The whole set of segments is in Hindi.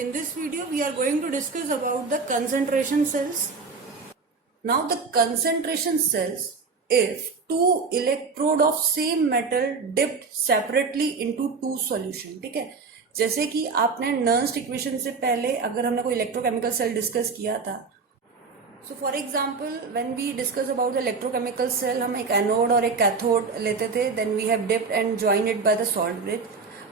In this video, we are going to discuss about the concentration cells. Now, the concentration cells, if two electrode of same metal dipped separately into two solution, ठीक है, जैसे कि आपने नर्न्स्ट इक्वेशन से पहले अगर हमने कोई इलेक्ट्रोकेमिकल सेल डिस्कस किया था, so for example when we discuss about the electrochemical cell, हम एक एनोड और एक कैथोड लेते थे, then we have dipped and joined it by the salt bridge.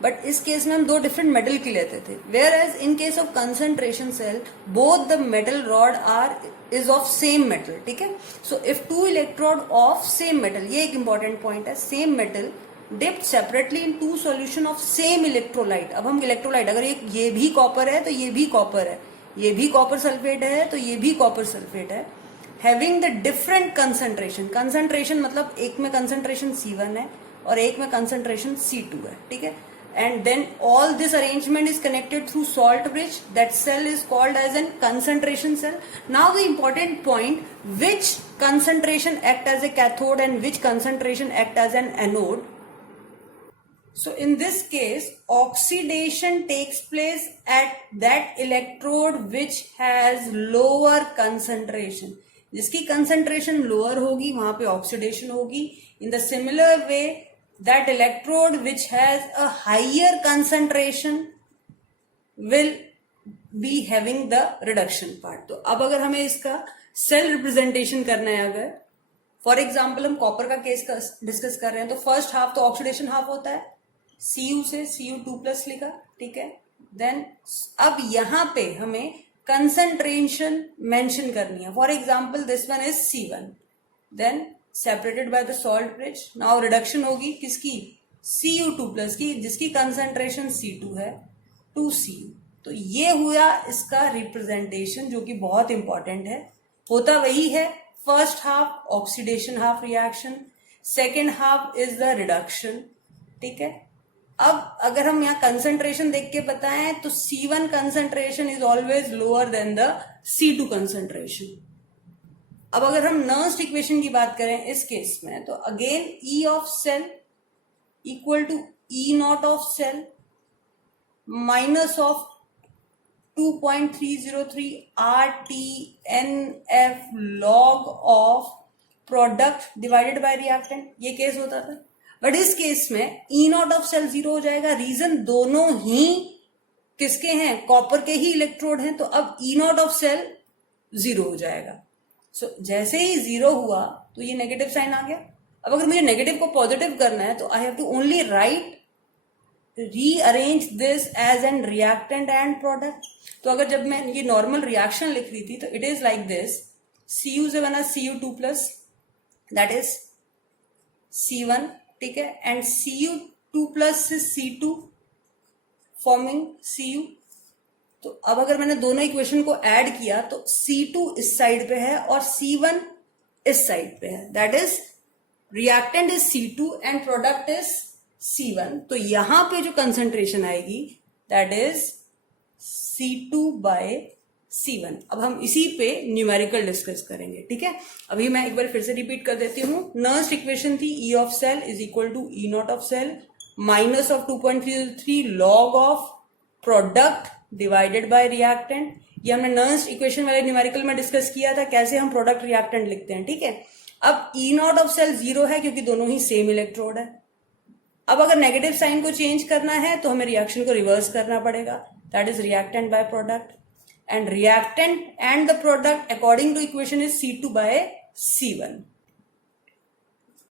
But इस केस में हम दो डिफरेंट मेटल की लेते थे, whereas in case of concentration cell both the metal rod are is of same metal. ठीक है, so if two electrode of same metal, ये एक इंपॉर्टेंट पॉइंट है, same metal dipped separately in two solution of same electrolyte. अब हम इलेक्ट्रोलाइट, अगर ये भी कॉपर है तो ये भी कॉपर है, ये भी कॉपर सल्फेट है तो ये भी कॉपर सल्फेट है, having the different concentration. Concentration मतलब एक में कंसंट्रेशन C1 है और एक में कंसंट्रेशन C2 है. ठीक है, and then all this arrangement is connected through salt bridge. That cell is called as a concentration cell. Now the important point, which concentration act as a cathode and which concentration act as an anode. So in this case, oxidation takes place at that electrode which has lower concentration. जिसकी concentration lower होगी वहां पे oxidation होगी. In the similar way, that electrode which has a higher concentration will be having the reduction part. तो अब अगर हमें इसका सेल रिप्रेजेंटेशन करना है, अगर फॉर एग्जाम्पल हम कॉपर का केस डिस्कस कर रहे हैं, तो फर्स्ट हाफ तो ऑक्सीडेशन हाफ होता है, Cu से Cu2+ लिखा. ठीक है, देन अब यहां पे हमें कंसंट्रेशन मेंशन करनी है. For example this one is C1, then separated by the salt bridge. Now reduction होगी किसकी, Cu2+ की, जिसकी कंसंट्रेशन C2 है, टू Cu. तो ये हुआ इसका रिप्रेजेंटेशन, जो कि बहुत इंपॉर्टेंट है. होता वही है, first half oxidation half reaction, second half is the reduction. ठीक है, अब अगर हम यहाँ कंसंट्रेशन देख के बताएं तो C1 concentration is always lower than the C2 concentration. अब अगर हम नर्न्स्ट इक्वेशन की बात करें इस केस में, तो again E of cell equal to E not of cell minus of 2.303 RTNF log of product divided by reactant. ये केस होता था. बट इस केस में E नॉट ऑफ सेल 0 हो जाएगा. रीजन दोनों ही किसके हैं, कॉपर के ही इलेक्ट्रोड हैं. तो अब E नॉट ऑफ सेल 0 हो जाएगा. सो जैसे ही 0 हुआ तो ये नेगेटिव साइन आ गया. अब अगर मुझे नेगेटिव को पॉजिटिव करना है तो I have to only write rearrange this as an reactant and product. तो अगर जब मैं ये नॉर्मल रिएक्शन लिख रही थी तो it is like this, Cu से बना Cu2+, दैट इज C1. ठीक है, एंड Cu2+ से C2 फॉर्मिंग Cu. तो अब अगर मैंने दोनों इक्वेशन को ऐड किया तो C2 इस साइड पे है और C1 इस साइड पे है. That is reactant is C2 and product is C1. तो यहां पे जो कंसंट्रेशन आएगी दैट इज C2/C1. अब हम इसी पे न्यूमेरिकल डिस्कस करेंगे. ठीक है, अभी मैं एक बार फिर से रिपीट कर देती हूँ. नर्न्स्ट इक्वेशन थी E of cell is equal to E not of cell minus of 2.303 log of product divided by reactant. ये हमने नर्न्स्ट इक्वेशन वाले न्यूमेरिकल में डिस्कस किया था, कैसे हम प्रोडक्ट रिएक्टेंट लिखते हैं. ठीक है, अब E नॉट ऑफ सेल 0 है क्योंकि दोनों ही सेम इलेक्ट्रोड है. अब अगर नेगेटिव साइन को चेंज करना है तो हमें रिएक्शन को रिवर्स करना पड़ेगा. That is reactant by product, and reactant and the product according to equation is C2/C1.